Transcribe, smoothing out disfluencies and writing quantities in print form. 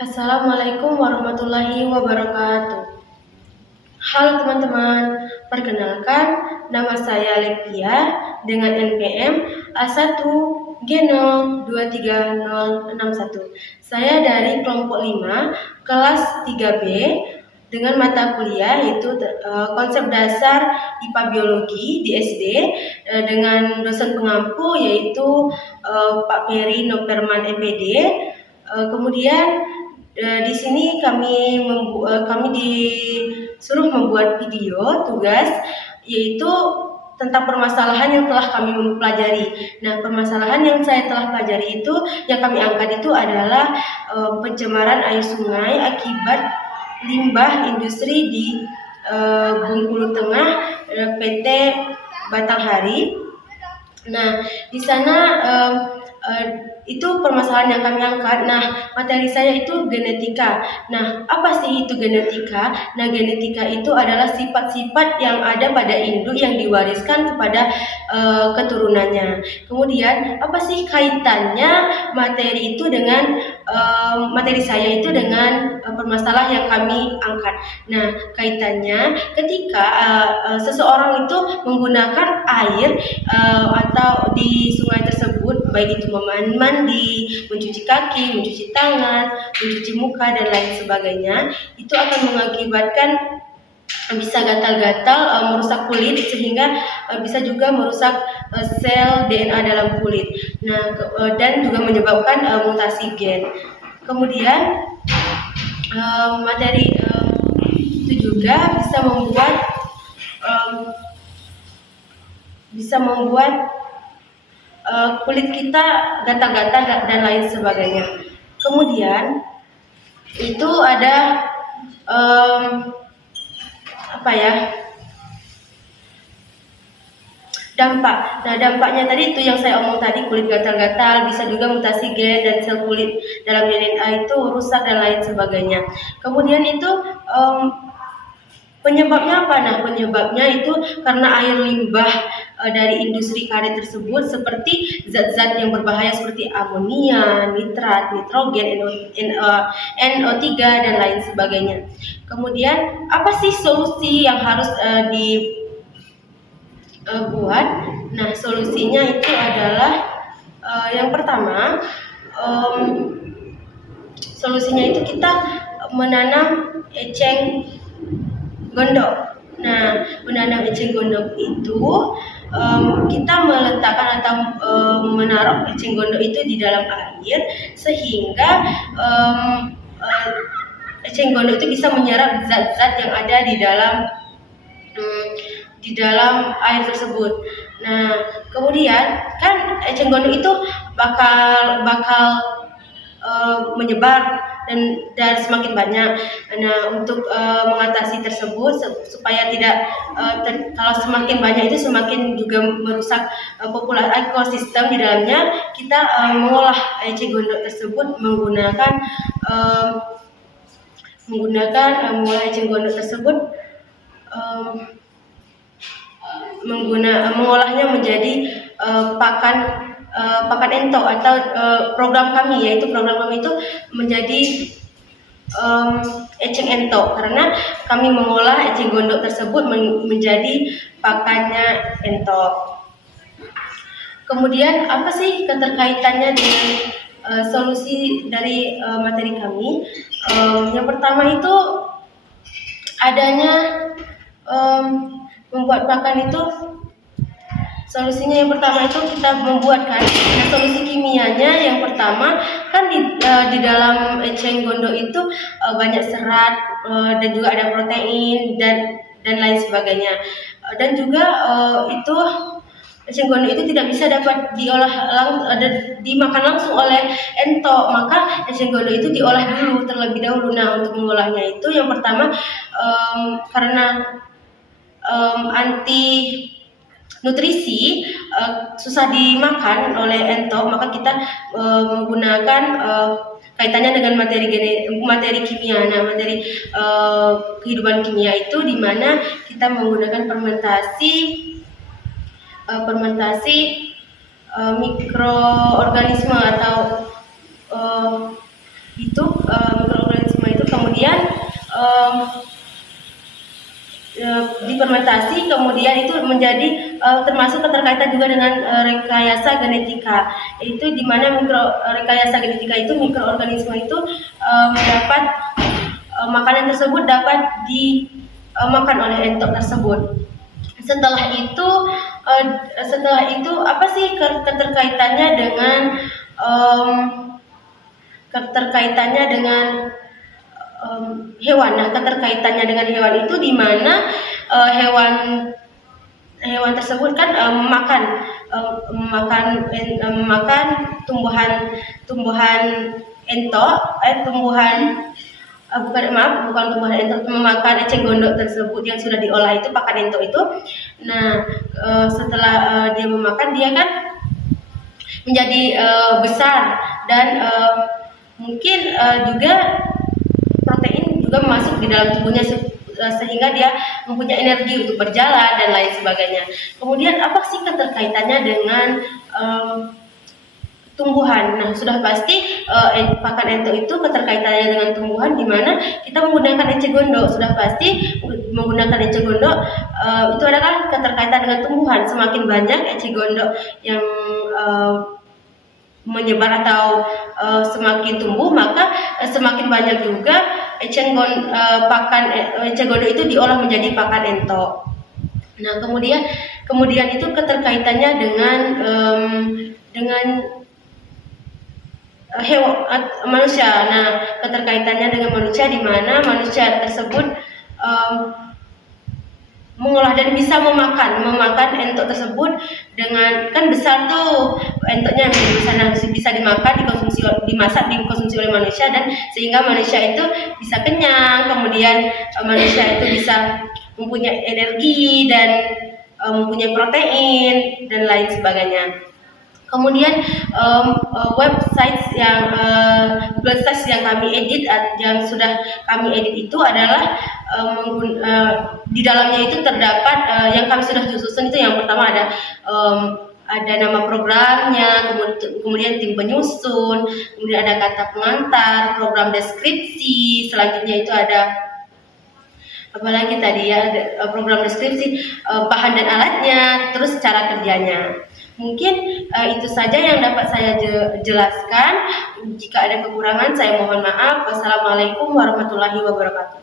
Assalamualaikum warahmatullahi wabarakatuh. Halo teman-teman, perkenalkan nama saya Lepia dengan NPM A1G023061. Saya dari kelompok 5, kelas 3B dengan mata kuliah yaitu konsep dasar IPA Biologi di SD dengan dosen pengampu yaitu Pak Peri Noperman MPD. Kemudian di sini kami disuruh membuat video tugas yaitu tentang permasalahan yang telah kami pelajari. Nah, permasalahan yang saya telah pelajari itu yang kami angkat itu adalah pencemaran air sungai akibat limbah industri di Bengkulu Tengah, PT Batanghari. Nah, di sana itu permasalahan yang kami angkat. Nah, materi saya itu genetika. Nah, apa sih itu genetika? Nah, genetika itu adalah sifat-sifat yang ada pada induk yang diwariskan kepada keturunannya. Kemudian, apa sih kaitannya materi itu dengan materi saya itu dengan permasalahan yang kami angkat? Nah, kaitannya ketika seseorang itu menggunakan air atau di sungai tersebut, baik itu mandi, mencuci kaki, mencuci tangan, mencuci muka dan lain sebagainya, itu akan mengakibatkan bisa gatal-gatal, merusak kulit sehingga bisa juga merusak sel DNA dalam kulit. Nah, dan juga menyebabkan mutasi gen. Kemudian materi itu juga bisa membuat kulit kita gatal-gatal dan lain sebagainya. Kemudian itu ada dampak. Nah, dampaknya tadi itu yang saya omong tadi, kulit gatal-gatal, bisa juga mutasi gen dan sel kulit dalam DNA itu rusak dan lain sebagainya. Kemudian itu penyebabnya apa? Nah, penyebabnya itu karena air limbah dari industri karet tersebut seperti zat-zat yang berbahaya seperti amonia, nitrat, nitrogen, NO3 dan lain sebagainya. Kemudian apa sih solusi yang harus dibuat? Nah, solusinya itu adalah yang pertama, solusinya itu kita menanam eceng gondok. Nah, menanam eceng gondok itu kita meletakkan atau menaruh eceng gondok itu di dalam air sehingga eceng gondok itu bisa menyerap zat-zat yang ada di dalam air tersebut. Nah, kemudian kan eceng gondok itu bakal menyebar dan semakin banyak. Nah, untuk mengatasi tersebut supaya tidak kalau semakin banyak itu semakin juga merusak populasi ekosistem di dalamnya, kita mengolah eceng gondok tersebut menggunakan mengolah eceng gondok tersebut mengolahnya menjadi pakan entok atau program kami itu menjadi eceng entok karena kami mengolah eceng gondok tersebut menjadi pakannya entok. Kemudian apa sih keterkaitannya dengan solusi dari materi kami? Yang pertama itu adanya membuat pakan itu, solusinya yang pertama itu kita membuatkan. Nah, solusi kimianya yang pertama kan di dalam eceng gondok itu banyak serat dan juga ada protein dan lain sebagainya. Dan juga itu eceng gondok itu tidak bisa dapat dimakan langsung oleh entok, maka eceng gondok itu diolah terlebih dahulu. Nah, untuk mengolahnya itu yang pertama karena anti nutrisi susah dimakan oleh entok, maka kita menggunakan kaitannya dengan materi kimia. Nah, materi kehidupan kimia itu di mana kita menggunakan fermentasi mikroorganisme atau mikroorganisme kemudian difermentasi, kemudian itu menjadi termasuk keterkaitan juga dengan rekayasa genetika, itu di mana rekayasa genetika itu mikroorganisme itu mendapat makanan tersebut dapat dimakan oleh entok tersebut. Setelah itu apa sih keterkaitannya dengan hewan? Nah, keterkaitannya dengan hewan itu di mana hewan tersebut kan makan tumbuhan entok, bukan tumbuhan entok, memakan eceng gondok tersebut yang sudah diolah itu pakan entok itu. Nah, setelah dia memakan, dia kan menjadi besar dan mungkin juga protein juga masuk di dalam tubuhnya sehingga dia mempunyai energi untuk berjalan dan lain sebagainya. Kemudian apa sih keterkaitannya dengan tumbuhan? Nah, sudah pasti pakan entok itu keterkaitannya dengan tumbuhan, di mana kita menggunakan eceng gondok. Sudah pasti menggunakan eceng gondok itu adalah keterkaitan dengan tumbuhan. Semakin banyak eceng gondok yang menyebar atau semakin tumbuh, maka semakin banyak juga eceng gondok itu diolah menjadi pakan entok. Nah, kemudian itu keterkaitannya dengan hewan manusia. Nah, keterkaitannya dengan manusia di mana manusia tersebut mengolah dan bisa memakan entok tersebut dengan, kan besar tuh entoknya, bisa dimakan, dikonsumsi oleh manusia, dan sehingga manusia itu bisa kenyang, kemudian manusia itu bisa mempunyai energi dan mempunyai protein dan lain sebagainya. Kemudian website yang Google Sites yang sudah kami edit itu adalah di dalamnya itu terdapat yang kami sudah susun. Itu yang pertama ada nama programnya, kemudian tim penyusun, kemudian ada kata pengantar, program deskripsi, selanjutnya itu ada apalagi tadi ya, program deskripsi, bahan dan alatnya, terus cara kerjanya. Mungkin itu saja yang dapat saya jelaskan. Jika ada kekurangan, saya mohon maaf. Wassalamualaikum warahmatullahi wabarakatuh.